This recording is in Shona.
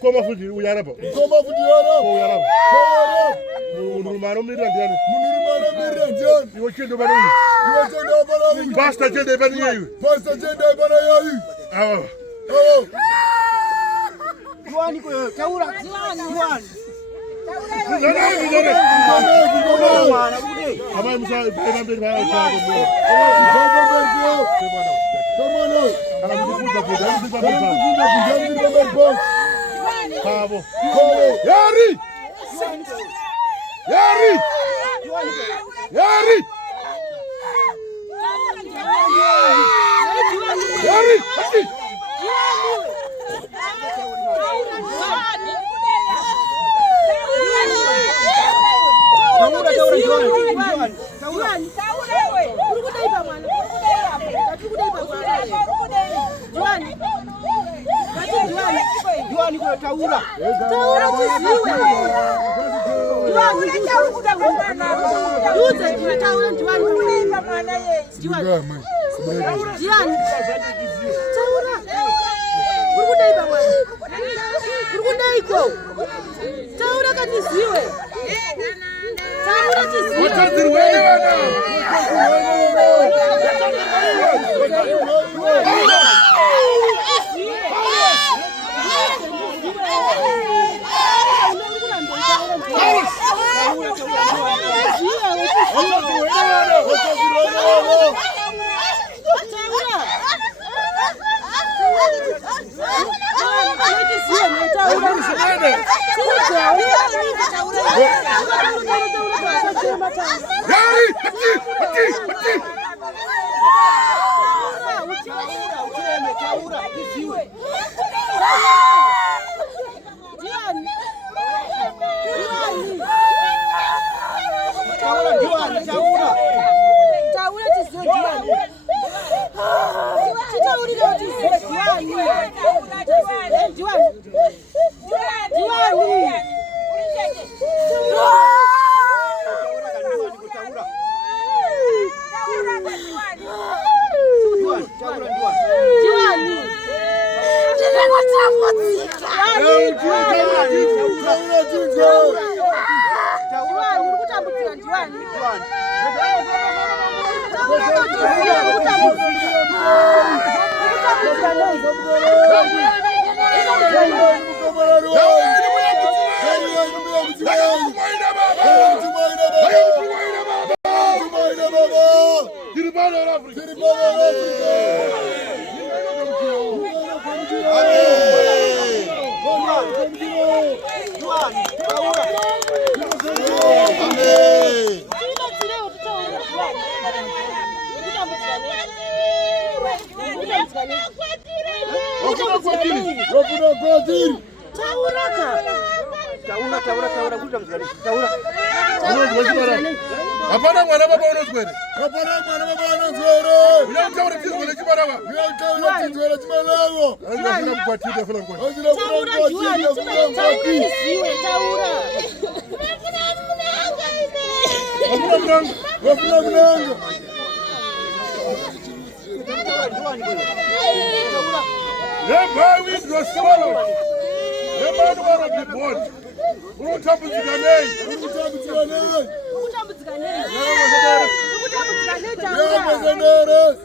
Koma fuji uyaraba. Koma fuji uyaraba. Uyaraba. Munurumaro mirandiani. Munurumaro mirandiani. Iwo chendo bana. Iwo chendo bana. Pasta chendo bana yayu. Pasta chendo bana yayu. Awo. Oh. Juani ko taura. Juani. Abai musa ina be ba ta go. Come on. Kala mfuta futa. Bravo. Yari! Yari! Yari! Yari! Hadi! Juani ko taura. Taura tiziwe. Juani taura. Yuze taura juani kulipa mwana yeye. Juani. Juani. Taura. Urukudaiba mwana. Urukudaiko. Taura katiziwe. Taura tiziwe. Watazirwe wana. Hapana mwana baba unozwere. Hapana mwana baba unozwere. Unataura tizwele chimalawa. Unataura tizwele chimalawa. Azina kukwatida funa kwa. Azina kukwatida funa kwa. Siwe taura. Wafuna mnanga. Wafuna mnanga. Never with your swallow. Never to be born. Urutambuziganei. Urutambuziganei. Urutambuziganei. Urutambuziganei.